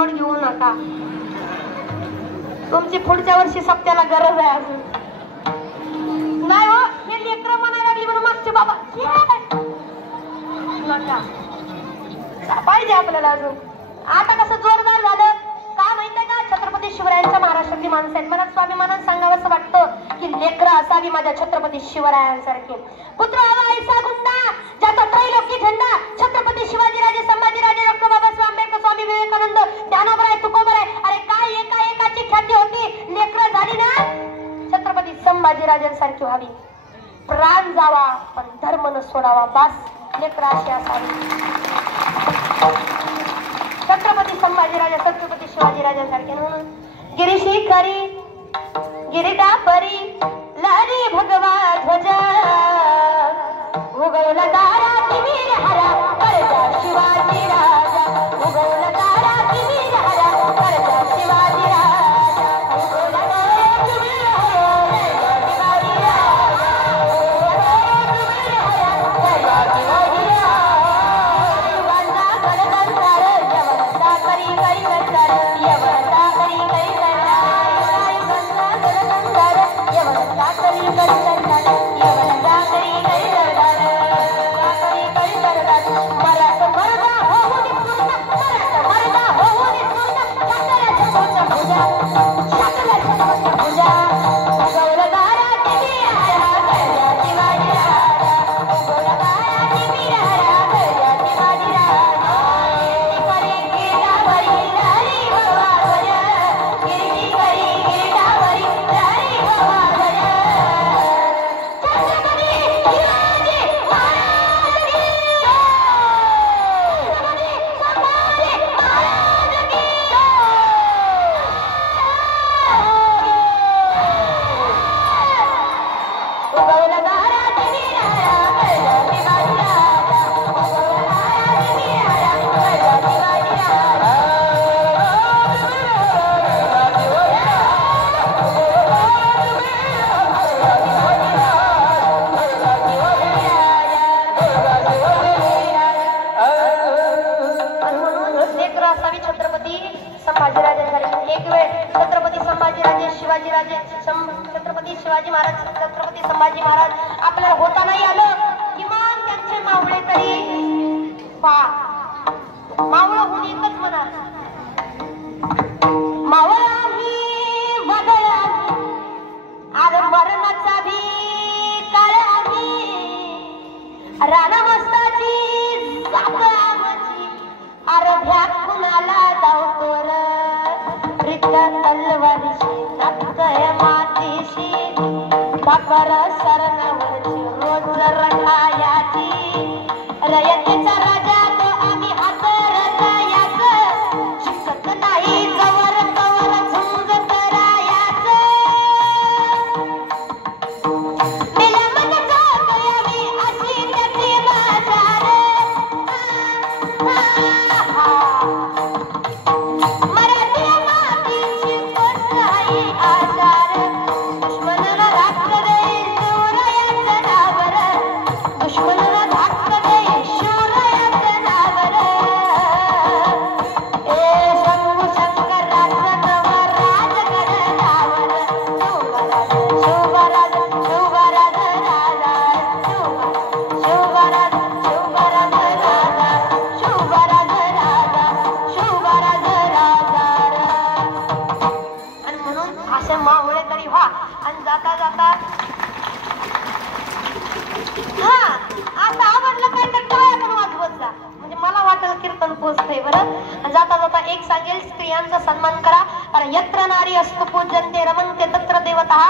Load घेऊ नका, तुमची पुढच्या वर्षी सप्त्याला गरज आहे अजून. नाही हो, हे लेकरं म्हणायला लागली म्हणून मागचे बाबा नका, पाहिजे आपल्याला अजून. आता कसं जोरदार झालं का माहितीये का? छत्रपती शिवरायांच्या महाराष्ट्रातली माणसं आहेत. मला स्वाभिमानानं सांगावं असं वाटतं की लेकरं असावी माझ्या छत्रपती शिवरायांसारखे. पुत्र हवा ऐसा गुंडा ज्याचा त्रैलोकी झेंडा, छत्रपती शिवाजीराजे, संभाजीराजे, डॉक्टर बाबासाहेब आंबेडकर, स्वामी विवेकानंद, ज्ञानोबराय, तुकोबराय. अरे काय एका एकाची ख्याती होती. लेकरं झाली ना छत्रपती संभाजीराजांसारखी व्हावी. प्राण जावा पण धर्म न सोडावा. बास लेकरं अशी असावी. छत्रपती संभाजीराजा, छत्रपती शिवाजीराजांसारखे म्हणून गिरीशी खरी गिरिटा परी लहरी भगवा ध्वजा उगवला दारा वीर हरा करजा शिवाजी राजा. उगवला दारा वीर हरा करजा शिवाजी राजा. उगवला दारा वीर हरा शिवाजी राजा. शिवाजी राजा. शिवांचा गडगंधार यवनचा करी करी गंधार यवनचा करी करी गंधार. शिवांचा गडगंधार यवनचा करी करी गंधार यवनचा करी करी गंधार. मराठ मर्दा होऊन पूर्ण मराठ मर्दा होऊन पूर्ण शाकराच्या मोठ्या भुजा शाकराच्या मोठ्या भुजा. उगवला दारा वीर हरा करजा शिवाजी राजा. उगवला दारा वीर हरा करजा शिवाजी राजा. करी गिरडावरी लहरी भगवा ध्वजा गिरजी करी गिरडावरी लहरी भगवा ध्वजा. छत्रपती शिवाजी महाराज की उगवला दारा वीर हरा करजा शिवाजी राजा. उगवला दारा वीर हरा करजा शिवाजी राजा. लेकरं असावी छत्रपती संभाजीराजांसारखी. एक वेळ छत्रपती संभाजीराजे शिवाजीराजे छत्रपती शिवाजी महाराज छत्रपती संभाजी महाराज आपल्याला होता नाही आलं किमान त्यांचे मावळे तरी मावळं होऊन एकच म्हणा मावळाही वगळाही अरे मरणाचा भी काळाही रानामस्ताची जागाची अर्ध्या कुणाला धावतोर रित्या तलवारीशी रक्तय मातीशी बाकर सरणावरची रोज रखायाची रयतेचा राजा तो आम्ही हात रखायाच शिकत नाही जवर तवर झुंजत रायाच निलंबत जातोय आम्ही अशी त्याची बाजार. मराठी मातीची कोणताही आजार दुश्मनाला धाक देईल शिवरायांचं नावर. दुश्मनाला धाक देईल शिवरायांचं नावर. ए शंभू शंकराचं नवर राजगड नावर. शिवराज शिवराज राजा शिवराज शिवराज राजा शिवराज राजा शिवराज राजा. आणि म्हणून असे मावळे तरी व्हा. आणि जाता जाता आता आवडलं काय तर टाळ्या पण वाजवत जा. म्हणजे मला वाटलं कीर्तन पोचतंय बरं. जाता जाता एक सांगेल स्त्रियांचा सन्मान करा. कारण यत्र नारी अस्तु पूज्यन्ते रमन्ते तत्र देवतः.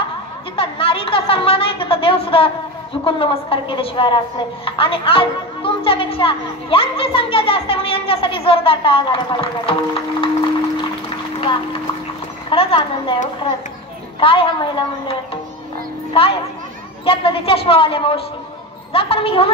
जिथं नारीचा सन्मान आहे तिथं देव सुद्धा झुकून नमस्कार केल्याशिवाय राहत नाही. आणि आज तुमच्यापेक्षा यांची संख्या जास्त आहे म्हणून यांच्यासाठी जोरदार टाळ्या झाल्या पाहिजे. खरंच आनंद आहे हो खरंच. काय हा महिला मंडळ काय त्यातलं ते चष्मावाले मावशी जाताना मी घेऊन